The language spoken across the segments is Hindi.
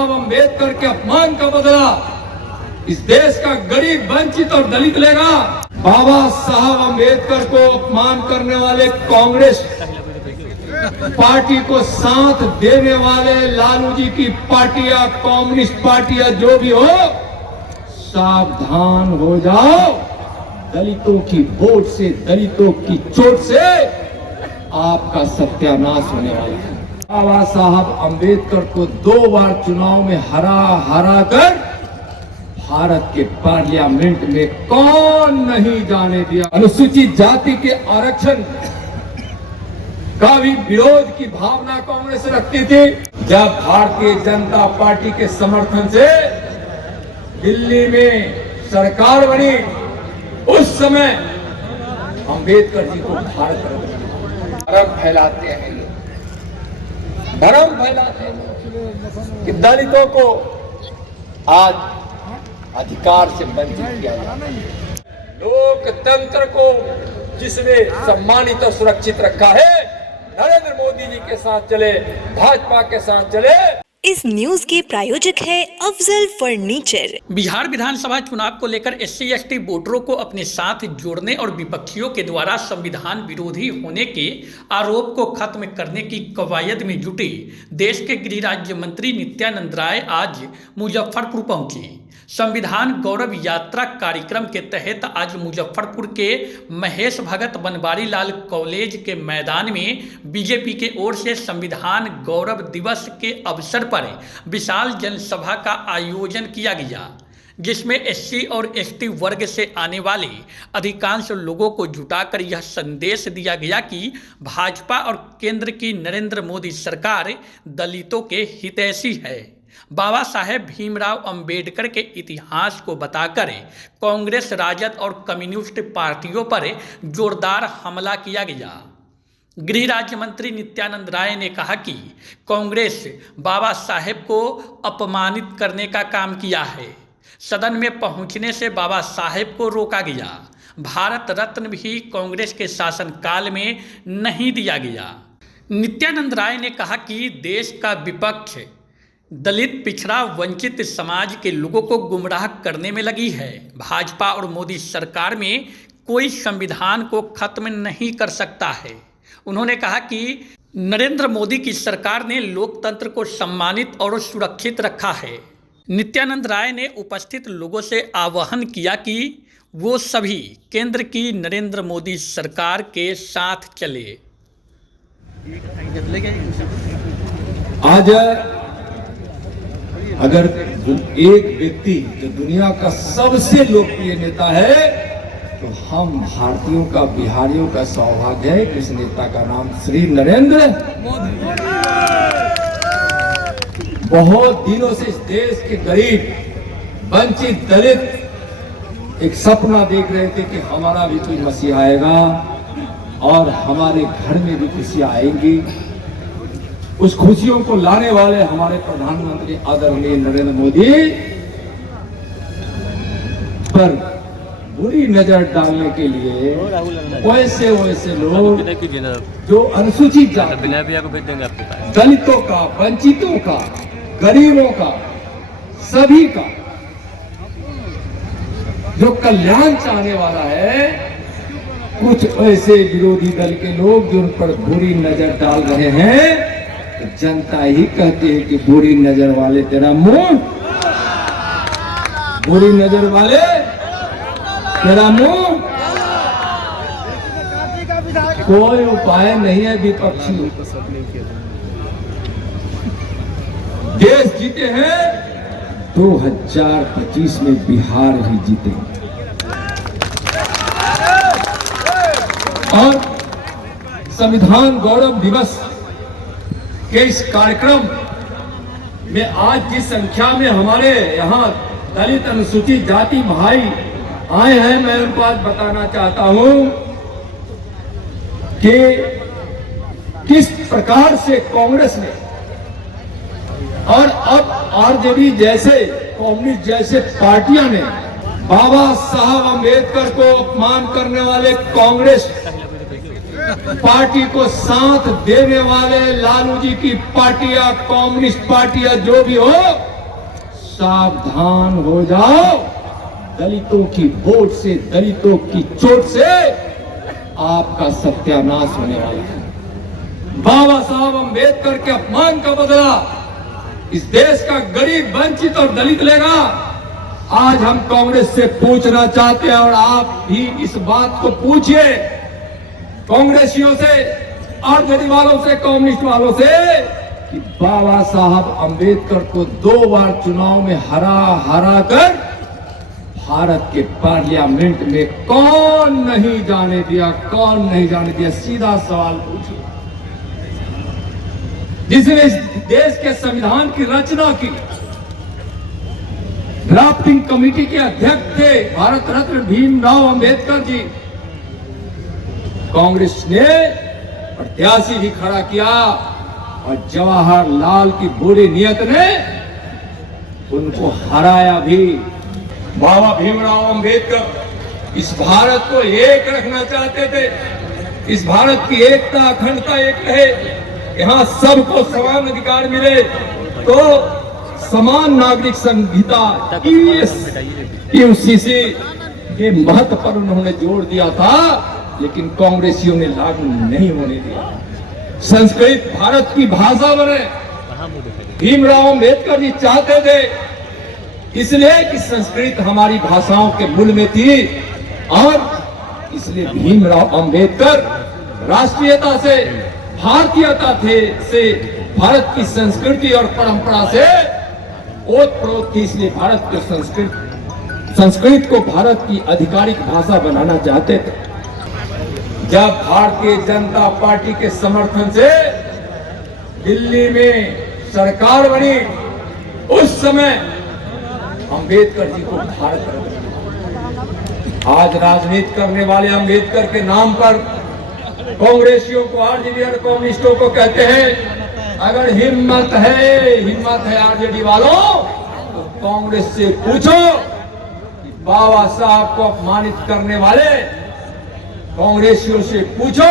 साहब अम्बेडकर के अपमान का बदला इस देश का गरीब, वंचित और दलित लेगा। बाबा साहब अम्बेडकर को अपमान करने वाले कांग्रेस पार्टी को साथ देने वाले लालू जी की पार्टियां, कम्युनिस्ट पार्टियां जो भी हो, सावधान हो जाओ। दलितों की वोट से, दलितों की चोट से आपका सत्यानाश होने वाला है। बाबा साहब अम्बेडकर को 2 बार चुनाव में हरा कर भारत के पार्लियामेंट में कौन नहीं जाने दिया। अनुसूचित जाति के आरक्षण का भी विरोध की भावना कांग्रेस रखती थी। जब भारतीय जनता पार्टी के समर्थन से दिल्ली में सरकार बनी, उस समय अम्बेडकर जी को भारत भ्रम फैलाते हैं लोग, भ्रम फैलाते हैं कि दलितों को आज अधिकार से वंचित किया जाता है। लोकतंत्र को जिसने सम्मानित और सुरक्षित रखा है, नरेंद्र मोदी जी के साथ चले, भाजपा के साथ चले। इस न्यूज के प्रायोजक है अफजल फर्नीचर। बिहार विधानसभा चुनाव को लेकर SC/ST वोटरों को अपने साथ जोड़ने और विपक्षियों के द्वारा संविधान विरोधी होने के आरोप को खत्म करने की कवायद में जुटे देश के गृह राज्य मंत्री नित्यानंद राय आज मुजफ्फरपुर पहुंचे। संविधान गौरव यात्रा कार्यक्रम के तहत आज मुजफ्फरपुर के महेश भगत बनवारी लाल कॉलेज के मैदान में बीजेपी के ओर से संविधान गौरव दिवस के अवसर पर विशाल जनसभा का आयोजन किया गया, जिसमें SC और ST वर्ग से आने वाले अधिकांश लोगों को जुटाकर यह संदेश दिया गया कि भाजपा और केंद्र की नरेंद्र मोदी सरकार दलितों के हितैषी है। बाबा साहेब भीमराव अंबेडकर के इतिहास को बताकर कांग्रेस, राजद और कम्युनिस्ट पार्टियों पर जोरदार हमला किया गया। गृह राज्य मंत्री नित्यानंद राय ने कहा कि कांग्रेस बाबा साहेब को अपमानित करने का काम किया है। सदन में पहुंचने से बाबा साहेब को रोका गया। भारत रत्न भी कांग्रेस के शासनकाल में नहीं दिया गया। नित्यानंद राय ने कहा कि देश का विपक्ष दलित, पिछड़ा, वंचित समाज के लोगों को गुमराह करने में लगी है। भाजपा और मोदी सरकार में कोई संविधान को खत्म नहीं कर सकता है। उन्होंने कहा कि नरेंद्र मोदी की सरकार ने लोकतंत्र को सम्मानित और सुरक्षित रखा है। नित्यानंद राय ने उपस्थित लोगों से आह्वान किया कि वो सभी केंद्र की नरेंद्र मोदी सरकार के साथ चले। आज अगर एक व्यक्ति जो दुनिया का सबसे लोकप्रिय नेता है, तो हम भारतीयों का, बिहारियों का सौभाग्य है कि इस नेता का नाम श्री नरेंद्र मोदी। बहुत दिनों से इस देश के गरीब, वंचित, दलित एक सपना देख रहे थे कि हमारा भी कोई मसीहा आएगा और हमारे घर में भी खुशियां आएंगी। उस खुशियों को लाने वाले हमारे प्रधानमंत्री आदरणीय नरेंद्र मोदी पर बुरी नजर डालने के लिए वैसे लोग जो अनुसूचित जाति, दलितों का, वंचितों का, गरीबों का, सभी का जो कल्याण चाहने वाला है, कुछ ऐसे विरोधी दल के लोग जो उन पर बुरी नजर डाल रहे हैं, जनता ही कहती है कि बुरी नजर वाले तेरा मुंह, बुरी नजर वाले तेरा मुंह। कोई उपाय नहीं है विपक्षी। देश जीते हैं 2025 में बिहार ही जीतेंगे। और संविधान गौरव दिवस के इस कार्यक्रम में आज जिस संख्या में हमारे यहाँ दलित, अनुसूचित जाति भाई आए हैं, मैं उनको आज बताना चाहता हूं कि किस प्रकार से कांग्रेस ने और अब आरजेडी जैसे, कम्युनिस्ट जैसे पार्टियां ने बाबा साहब अम्बेडकर को अपमान करने वाले कांग्रेस पार्टी को साथ देने वाले लालू जी की पार्टियां, कम्युनिस्ट पार्टियां जो भी हो, सावधान हो जाओ, दलितों की वोट से, दलितों की चोट से आपका सत्यानाश होने वाला है। बाबा साहब अंबेडकर के अपमान का बदला इस देश का गरीब, वंचित और दलित लेगा। आज हम कांग्रेस से पूछना चाहते हैं, और आप भी इस बात को पूछिए कांग्रेसियों से, आरजेडी वालों से, कम्युनिस्ट वालों से, कि बाबा साहब अंबेडकर को 2 बार चुनाव में हरा कर भारत के पार्लियामेंट में कौन नहीं जाने दिया, कौन नहीं जाने दिया? सीधा सवाल पूछिए। जिसने इस देश के संविधान की रचना की, ड्राफ्टिंग कमेटी के अध्यक्ष थे भारत रत्न भीमराव अंबेडकर जी। कांग्रेस ने प्रत्याशी भी खड़ा किया और जवाहरलाल की बुरी नीयत ने उनको हराया भी। बाबा भीमराव अंबेडकर इस भारत को एक रखना चाहते थे। इस भारत की एकता, अखंडता एक रहे, यहाँ सबको समान अधिकार मिले। तो समान नागरिक संहिता यूसीसी के महत्व पर उन्होंने जोर दिया था, लेकिन कांग्रेसियों ने लागू नहीं होने दिया। संस्कृत भारत की भाषा बने, भीमराव अंबेडकर जी चाहते थे, इसलिए कि संस्कृत हमारी भाषाओं के मूल में थी, और इसलिए भीमराव अंबेडकर राष्ट्रीयता से, भारतीयता से, भारत की संस्कृति और परंपरा से ओतप्रोत थी। इसलिए भारत के संस्कृत को भारत की आधिकारिक भाषा बनाना चाहते थे। जब भारतीय जनता पार्टी के समर्थन से दिल्ली में सरकार बनी, उस समय अंबेडकर जी को भारत रत्न। आज राजनीति करने वाले अंबेडकर के नाम पर कांग्रेसियों को, आरजेडी और कम्युनिस्टों को कहते हैं, अगर हिम्मत है आरजेडी वालों, तो कांग्रेस से पूछो कि बाबा साहब को अपमानित करने वाले कांग्रेसियों से पूछो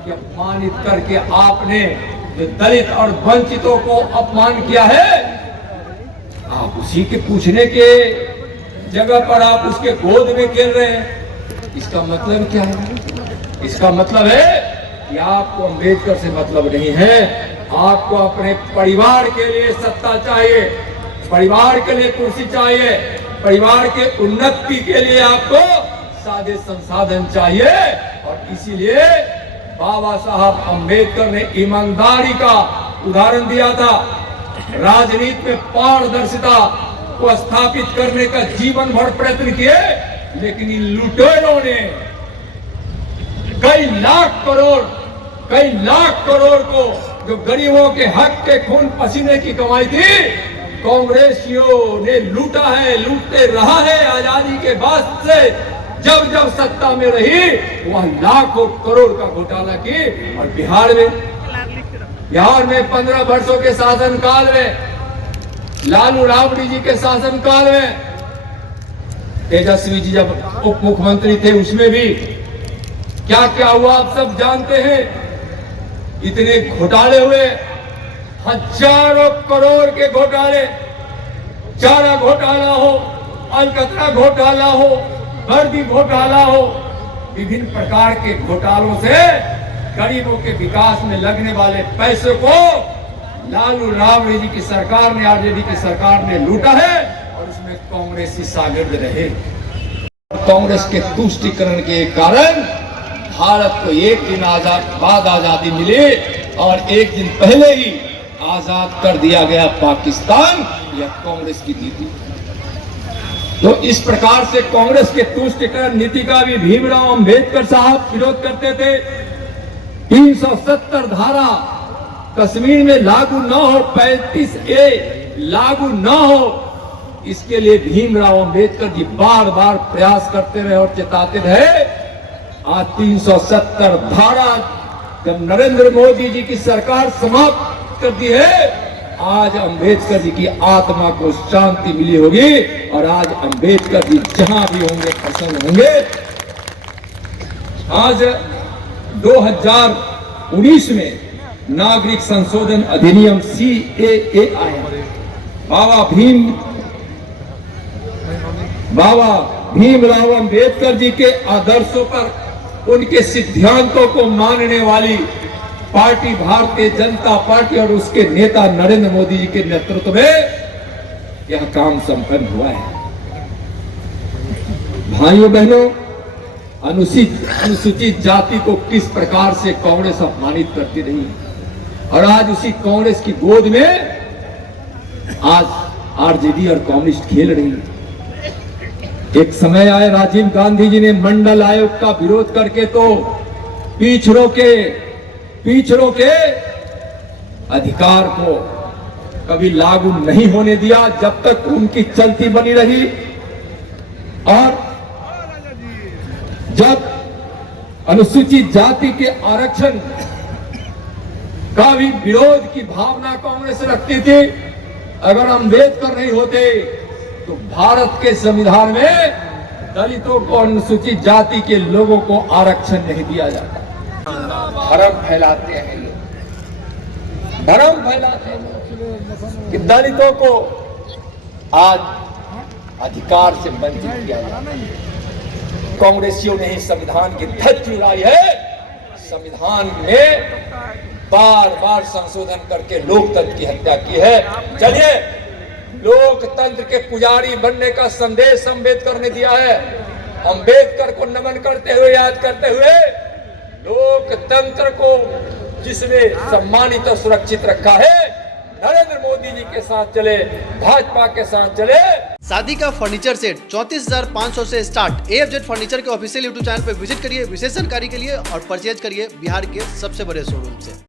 कि अपमानित करके आपने जो दलित और वंचितों को अपमान किया है, आप उसी के पूछने के जगह पर आप उसके गोद में खेल रहे हैं। इसका मतलब क्या है? इसका मतलब है कि आपको अंबेडकर से मतलब नहीं है। आपको अपने परिवार के लिए सत्ता चाहिए, परिवार के लिए कुर्सी चाहिए, परिवार के उन्नति के लिए आपको साधे संसाधन चाहिए। और इसीलिए बाबा साहब अंबेडकर ने ईमानदारी का उदाहरण दिया था। राजनीति में पारदर्शिता को स्थापित करने का जीवन भर प्रयत्न किए, लेकिन इन लुटेरों ने कई लाख करोड़ को, जो गरीबों के हक के खून पसीने की कमाई थी, कांग्रेसियों ने लूटा है, लूटते रहा है। आजादी के बाद से जब जब सत्ता में रही, वह लाखों करोड़ का घोटाला की। और बिहार में 15 वर्षों के शासनकाल में, लालू राबड़ी जी के शासनकाल में, तेजस्वी जी जब उप मुख्यमंत्री थे, उसमें भी क्या क्या हुआ आप सब जानते हैं। इतने घोटाले हुए, हजारों करोड़ के घोटाले, चारा घोटाला हो, अलकतरा घोटाला हो, भर्ती घोटाला हो, विभिन्न प्रकार के घोटालों से गरीबों के विकास में लगने वाले पैसे को लालू राबड़ी जी की सरकार ने, आरजेडी की सरकार ने लूटा है। और उसमें कांग्रेसी शागिर्द रहे। कांग्रेस के तुष्टीकरण के कारण भारत को एक दिन बाद आजादी मिली, और एक दिन पहले ही आजाद कर दिया गया पाकिस्तान। यह कांग्रेस की नीति। तो इस प्रकार से कांग्रेस के तुष्टीकरण नीति का भी भीमराव अंबेडकर साहब विरोध करते थे। 370 धारा कश्मीर में लागू न हो, 35A लागू न हो, इसके लिए भीमराव अंबेडकर जी बार बार प्रयास करते रहे और चेताते रहे। आज 370 धारा जब नरेंद्र मोदी जी की सरकार समाप्त कर दी है, आज अंबेडकर जी की आत्मा को शांति मिली होगी। और आज अंबेडकर जी जहां भी होंगे प्रसन्न होंगे। आज 2019 में नागरिक संशोधन अधिनियम CAA आया। बाबा भीम बाबा भीमराव अंबेडकर जी के आदर्शों पर, उनके सिद्धांतों को मानने वाली पार्टी भारतीय जनता पार्टी और उसके नेता नरेंद्र मोदी जी के नेतृत्व में यह काम संपन्न हुआ है। भाइयों बहनों, अनुसूचित जाति को किस प्रकार से कांग्रेस अपमानित करती रही, और आज उसी कांग्रेस की गोद में आज आरजेडी और कम्युनिस्ट खेल रही है। एक समय आए राजीव गांधी जी ने मंडल आयोग का विरोध करके तो पिछड़ों के अधिकार को कभी लागू नहीं होने दिया, जब तक उनकी चलती बनी रही। और जब अनुसूचित जाति के आरक्षण का भी विरोध की भावना कांग्रेस रखती थी, अगर अम्बेडकर नहीं होते तो भारत के संविधान में दलितों को, अनुसूचित जाति के लोगों को आरक्षण नहीं दिया जाता। भ्रम फैलाते हैं लोग, भ्रम फैलाते हैं कि दलितों को आज अधिकार से वंचित किया जाता है। कांग्रेसियों ने ही संविधान की धज्जी उड़ाई है। संविधान में बार बार संशोधन करके लोकतंत्र की हत्या की है। चलिए, लोकतंत्र के पुजारी बनने का संदेश अम्बेडकर ने दिया है। अम्बेडकर को नमन करते हुए, याद करते हुए, लोकतंत्र को जिसने सम्मानित और सुरक्षित रखा है, नरेंद्र मोदी जी के साथ चले, भाजपा के साथ चले। शादी का फर्नीचर सेट 34,500 से स्टार्ट। AFZ फर्नीचर के ऑफिशियल YouTube चैनल पर विजिट करिए विशेष जानकारी के लिए और परचेज करिए बिहार के सबसे बड़े शोरूम से।